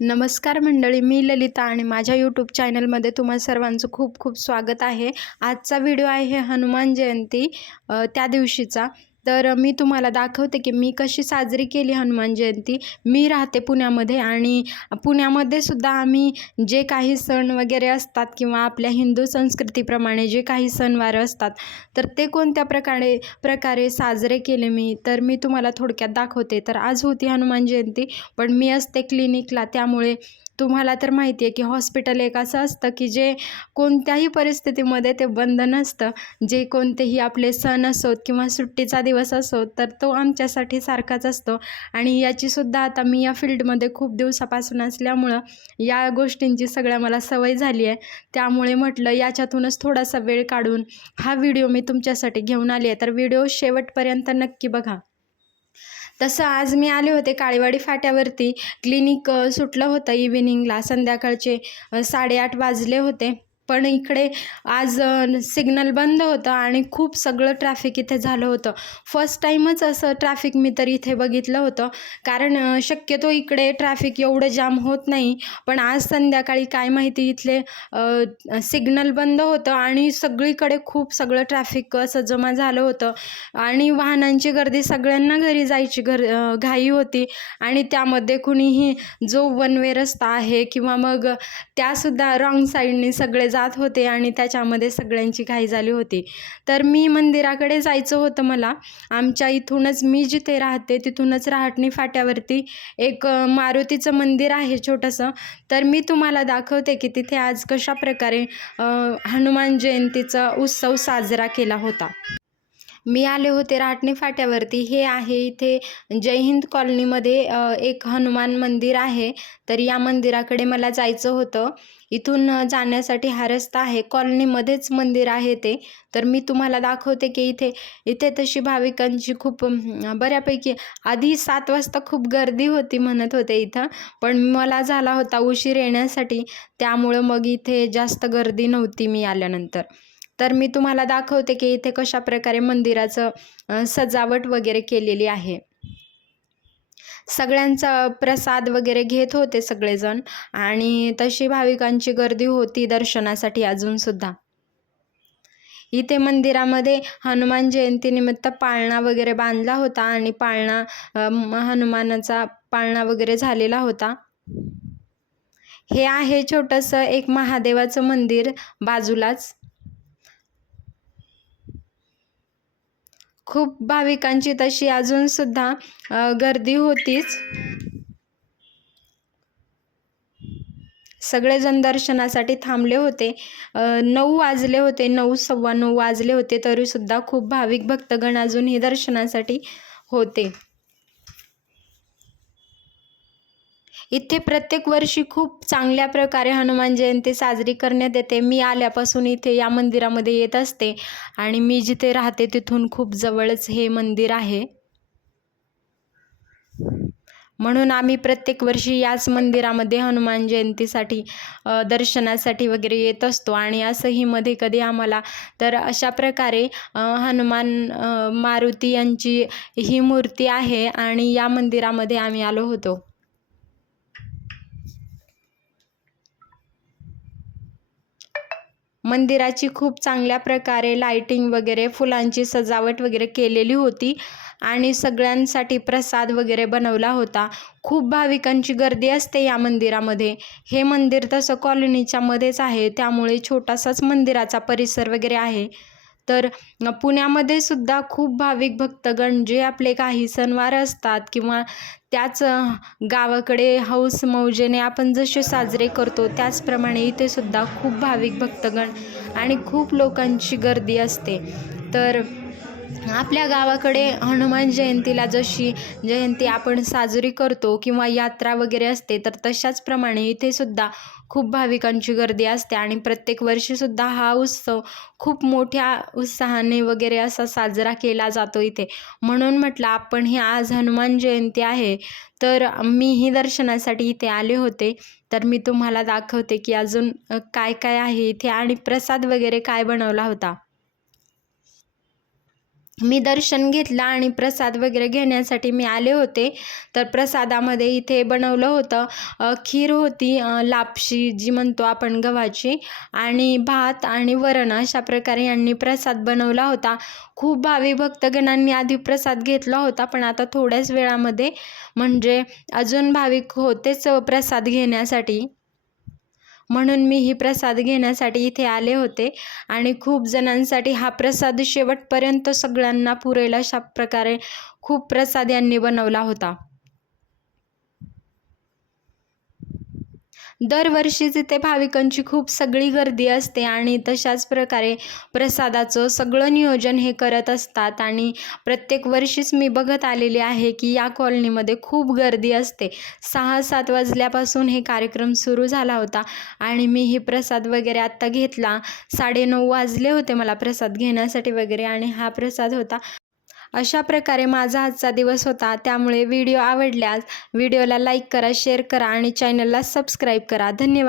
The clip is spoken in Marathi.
नमस्कार मंडळी मी ललिता आणि माझ्या यूट्यूब चॅनलमध्ये तुम्हा सर्वांचं खूप खूप स्वागत आहे. आजचा व्हिडिओ आहे हनुमान जयंती त्या दिवशीचा. तर मी तुम्हाला दाखवते की मी कशी साजरी केली हनुमान जयंती. मी राहते पुण्यामध्ये आणि पुण्यामध्ये सुद्धा आम्ही जे काही सण वगैरे असतात किंवा आपल्या हिंदू संस्कृतीप्रमाणे जे काही सणवार असतात तर ते कोणत्या प्रकारे प्रकारे साजरे केले मी तर मी तुम्हाला थोडक्यात दाखवते. तर आज होती हनुमान जयंती पण मी असते क्लिनिकला त्यामुळे तुम्हाला तर माहिती आहे की हॉस्पिटल एक असं असतं की जे कोणत्याही परिस्थितीमध्ये ते बंद नसतं. जे कोणतेही आपले सण असोत किंवा सुट्टीचा दिवस असो तर तो आमच्यासाठी सारखाच असतो. आणि याचीसुद्धा आता मी या फील्डमध्ये खूप दिवसापासून असल्यामुळं या गोष्टींची सगळ्या मला सवय झाली आहे. त्यामुळे म्हटलं याच्यातूनच थोडासा वेळ काढून हा व्हिडिओ मी तुमच्यासाठी घेऊन आली आहे. तर व्हिडिओ शेवटपर्यंत नक्की बघा. तसं आज मी आले होते काळेवाडी फाट्यावरती. क्लिनिक सुटलं होतं इव्हिनिंगला संध्याकाळचे साडेआठ वाजले होते. पण इकडे आज सिग्नल बंद होतं आणि खूप सगळं ट्रॅफिक इथे झालं होतं. फर्स्ट टाईमच असं ट्रॅफिक मी तर इथे बघितलं होतं. कारण शक्यतो इकडे ट्रॅफिक एवढं जाम होत नाही. पण आज संध्याकाळी काय माहिती इथले सिग्नल बंद होतं आणि सगळीकडे खूप सगळं ट्रॅफिक असं जमा झालं होतं. आणि वाहनांची गर्दी सगळ्यांना घरी जायची घर घाई होती. आणि त्यामध्ये कुणीही जो वन वे रस्ता आहे किंवा मग त्यासुद्धा रॉंग साईडने सगळे जात होते आणि त्याच्यामध्ये सगळ्यांची घाई झाली होती. तर मी मंदिराकडे जायचं होतं मला. आमच्या इथूनच मी जिथे राहते तिथूनच राहटणी फाट्यावरती एक मारुतीचं मंदिर आहे छोटंसं. तर मी तुम्हाला दाखवते की तिथे आज कशा प्रकारे हनुमान जयंतीचा उत्सव साजरा केला होता. मी आले होते राटणी फाट्यावरती. हे आहे इथे जय हिंद कॉलनीमध्ये एक हनुमान मंदिर आहे. तर या मंदिराकडे मला जायचं होतं. इथून जाण्यासाठी हा रस्ता आहे. कॉलनीमध्येच मंदिर आहे ते. तर मी तुम्हाला दाखवते की इथे इथे तशी भाविकांची खूप बऱ्यापैकी आधी सात वाजता खूप गर्दी होती म्हणत होते इथं. पण मला झाला होता उशीर येण्यासाठी. त्यामुळं मग इथे जास्त गर्दी नव्हती मी आल्यानंतर. तर मी तुम्हाला दाखवते की इथे कशा प्रकारे मंदिराचं सजावट वगैरे केलेली आहे. सगळ्यांचा प्रसाद वगैरे घेत होते सगळेजण आणि तशी भाविकांची गर्दी होती दर्शनासाठी अजूनसुद्धा इथे मंदिरामध्ये हनुमान जयंतीनिमित्त पाळणा वगैरे बांधला होता आणि पाळणा हनुमानाचा पाळणा वगैरे झालेला होता. हे आहे छोटंसं एक महादेवाचं मंदिर बाजूलाच. खूप भाविकांची तशी अजूनसुद्धा गर्दी होतीच. सगळेजण दर्शनासाठी थांबले होते. नऊ वाजले होते नऊ सव्वा नऊ वाजले होते तरीसुद्धा खूप भाविक भक्तगण अजूनही दर्शनासाठी होते. इथे प्रत्येक वर्षी खूप चांगल्या प्रकारे हनुमान जयंती साजरी करण्यात येते. मी आल्यापासून इथे या मंदिरामध्ये येत असते आणि मी जिथे राहते तिथून खूप जवळच हे मंदिर आहे. म्हणून आम्ही प्रत्येक वर्षी याच मंदिरामध्ये हनुमान जयंतीसाठी दर्शनासाठी वगैरे येत असतो आणि असंही मध्ये कधी आम्हाला तर अशा प्रकारे हनुमान मारुती यांची ही मूर्ती आहे आणि या मंदिरामध्ये आम्ही आलो होतो. मंदिराची खूप चांगल्या प्रकारे लाइटिंग वगैरे फुलांची सजावट वगैरे केलेली होती आणि सगळ्यांसाठी प्रसाद वगैरे बनवला होता. खूप भाविकांची गर्दी असते या मंदिरामध्ये. हे मंदिर तसं कॉलनीच्या मध्येच आहे. त्यामुळे छोटासाच मंदिराचा परिसर वगैरे आहे. तर पुण्यामध्ये सुद्धा खूप भाविक भक्तगण जे आपले काही सणवार असतात किंवा त्याच गावाकडे हौस मौजेने आपण जसे साजरे करतो त्याचप्रमाणे इथे सुद्धा खूप भाविक भक्तगण आणि खूप लोकांची गर्दी असते. तर आपल्या गावाकडे हनुमान जयंतीला जशी जयंती आपण साजरी करतो किंवा यात्रा वगैरे असते तर तशाच प्रमाणे इथे सुद्धा खूप भाविकांची गर्दी असते आणि प्रत्येक वर्षीसुद्धा हा उत्सव खूप मोठ्या उत्साहाने वगैरे असा साजरा केला जातो इथे. म्हणून म्हटलं आपण हे आज हनुमान जयंती आहे तर मीही दर्शनासाठी इथे आले होते. तर मी तुम्हाला दाखवते की अजून काय काय आहे इथे आणि प्रसाद वगैरे काय बनवला होता. मी दर्शन घेतलं आणि प्रसाद वगैरे घेण्यासाठी मी आले होते. तर प्रसादामध्ये इथे बनवलं होतं खीर होती लापशी जी म्हणतो आपण गव्हाची आणि भात आणि वरण अशा प्रकारे यांनी प्रसाद बनवला होता. खूप भावी भक्तगणांनी आधी प्रसाद घेतला होता पण आता थोड्याच वेळामध्ये म्हणजे अजून भाविक होतेच प्रसाद घेण्यासाठी. म्हणून मी ही प्रसाद घेण्यासाठी इथे आले होते. आणि खूप जणांसाठी हा प्रसाद शेवटपर्यंत सगळ्यांना पुरेल अशा प्रकारे खूप प्रसाद यांनी बनवला होता. दरवर्षी तिथे भाविकांची खूप सगळी गर्दी असते आणि तशाच प्रकारे प्रसादाचं सगळं नियोजन हे करत असतात. आणि प्रत्येक वर्षीच मी बघत आलेली आहे की या कॉलनीमध्ये खूप गर्दी असते. सहा सात वाजल्यापासून हे कार्यक्रम सुरू झाला होता आणि मी ही प्रसाद वगैरे आत्ता घेतला. साडेनऊ वाजले होते मला प्रसाद घेण्यासाठी वगैरे आणि हा प्रसाद होता. अशा प्रकारे माझा आजचा दिवस होता. त्यामुळे व्हिडिओ आवडल्यास व्हिडिओला लाईक करा शेअर करा आणि चॅनलला सबस्क्राईब करा. धन्यवाद.